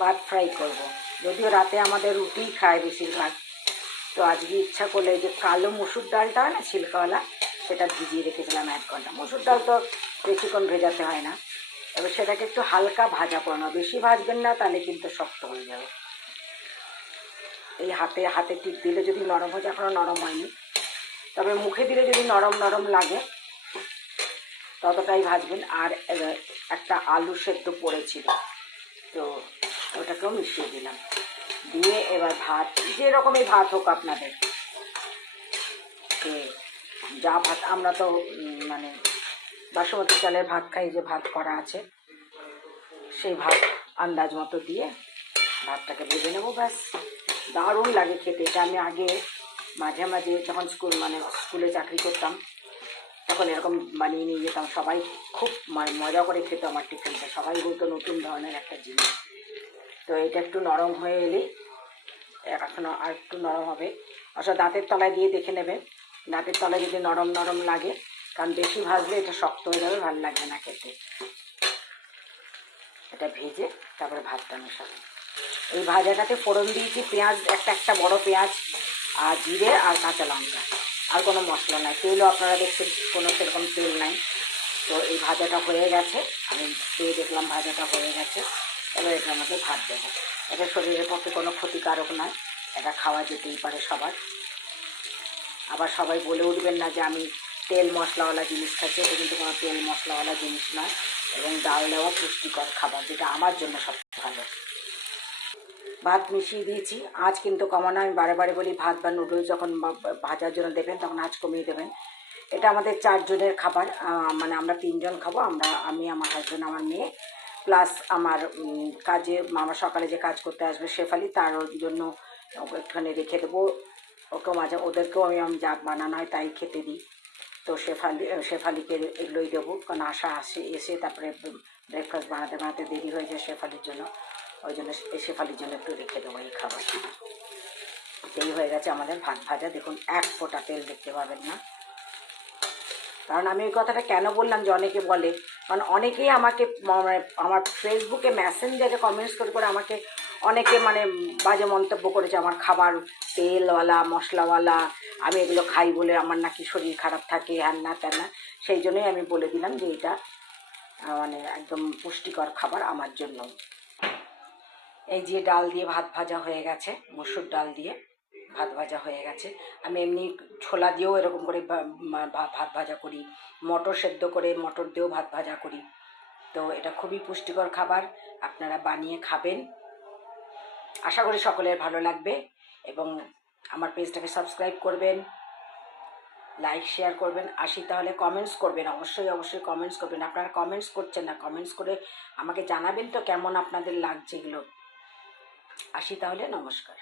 ভাত ফ্রাই করব। যদিও রাতে আমাদের রুটিই খায় বেশিরভাগ, তো আজকে ইচ্ছা করলে যে কালো মুসুর ডালটা হয় না ছিলকাওয়ালা, সেটা ভিজিয়ে রেখেছিলাম 1 ঘন্টা। মুসুর ডাল তো বেশিক্ষণ ভেজাতে হয় না। এবার সেটাকে একটু হালকা ভাজা করে নেওয়া, বেশি ভাজবেন না, তাহলে কিন্তু শক্ত হয়ে যাবে। এই হাতে হাতে টিপ দিলে যদি নরম হয়ে যায়, এখনও নরম হয়নি, তবে মুখে দিলে যদি নরম নরম লাগে ততটাই ভাজবেন। আর একটা আলু সেদ্ধ পড়েছিল, তো ওটাকেও মিশিয়ে দিলাম। দিয়ে এবার ভাত, যেরকমই ভাত হোক আপনাদের, যা ভাত, আমরা তো মানে বাসমতি চালের ভাত খাই, যে ভাত করা আছে সেই ভাত আন্দাজ মতো দিয়ে ভাতটাকে ভেজে নেবো, ব্যাস। দারুণ লাগে খেতে এটা। আমি আগে মাঝে মাঝে যখন স্কুলে চাকরি করতাম তখন এরকম বানিয়ে নিয়ে যেতাম, সবাই খুব মজা করে খেত আমার টিফিনটা, সবাই বলতো নতুন ধরনের একটা জিনিস। তো এটা একটু নরম হয়ে এলেই, এখনও আর একটু নরম হবে, অর্থাৎ দাঁতের তলায় দিয়ে দেখে নেবেন, দাঁতের তলায় যদি নরম নরম লাগে, কারণ বেশি ভাজলে এটা শক্ত হয়ে যাবে, ভালো লাগবে না খেতে। এটা ভেজে তারপরে ভাতটা মেশাবেন। এই ভাজাটাতে ফোড়ন দিয়েছি পেঁয়াজ, একটা বড় পেঁয়াজ আর জিরে আর কাঁচা লঙ্কা, আর কোনো মশলা নাই। তেলও আপনারা দেখছেন কোনো সেরকম তেল নাই। তো এই ভাজাটা হয়ে গেছে, আমি খেয়ে দেখলাম ভাজাটা হয়ে গেছে। এবার এটা আমাকে ভাত দেবো। এটা শরীরের পক্ষে কোনো ক্ষতিকারক নয়, এটা খাওয়া যেতেই পারে সবার। আবার সবাই বলে উঠবেন না যে আমি তেল মশলাওয়ালা জিনিস খাচ্ছি, এটা কিন্তু কোনো তেল মশলাওয়ালা জিনিস নয়, এবং ডাল দেওয়া পুষ্টিকর খাবার, যেটা আমার জন্য সবচেয়ে ভালো। ভাত মিশিয়ে দিয়েছি, আঁচ কিন্তু কমানো। আমি বারে বারে বলি, ভাত বা নুডলস যখন ভাজার জন্য দেবেন তখন আঁচ কমিয়ে দেবেন। এটা আমাদের 4 জনের খাবার, মানে আমরা 3 জন খাবো, আমি, আমার হাজব্যান্ড, আমার মেয়ে, প্লাস আমার আমার সকালে যে কাজ করতে আসবে শেফালি, তার জন্য একটুখানি রেখে দেবো। ওদেরকেও আমি যা বানানো হয় তাই খেতে দিই। তো শেফালিকে এগুলোই দেবো, কারণ এসে তারপরে ব্রেকফাস্ট বানাতে বানাতে দেরি হয়ে যায় শেফালির জন্য, ওই জন্য শেফালির জন্য একটু রেখে দেবো এই খাবার। এই হয়ে গেছে আমাদের ভাত ভাজা। দেখুন, 1 ফোঁটা তেল দেখতে পাবেন না। কারণ আমি ওই কথাটা কেন বললাম, যে অনেকে বলে, কারণ অনেকেই আমাকে আমার ফেসবুকে মেসেঞ্জারে কমেন্টস করে আমাকে অনেকে বাজে মন্তব্য করেছে, আমার খাবার তেলওয়ালা মশলাওয়ালা, আমি এগুলো খাই বলে আমার নাকি শরীর খারাপ থাকে, হ্যান না ত্যান না। সেই জন্যই আমি বলে দিলাম যে এটা একদম পুষ্টিকর খাবার আমার জন্য। এই যে ডাল দিয়ে ভাত ভাজা হয়ে গেছে, মসুর ডাল দিয়ে ভাত ভাজা হয়ে গেছে। আমি এমনি ছোলা দিয়েও এরকম করে ভাত ভাজা করি, মটর সেদ্ধ করে মটর দিয়েও ভাত ভাজা করি। তো এটা খুবই পুষ্টিকর খাবার, আপনারা বানিয়ে খাবেন। আশা করি সকলের ভালো লাগবে, এবং আমার পেজটাকে সাবস্ক্রাইব করবেন, লাইক শেয়ার করবেন। আসি তাহলে, কমেন্টস করবেন, অবশ্যই অবশ্যই কমেন্টস করবেন। আপনারা কমেন্টস করছেন না, কমেন্টস করে আমাকে জানাবেন তো কেমন আপনাদের লাগছে এগুলো। আসি তাহলে, নমস্কার।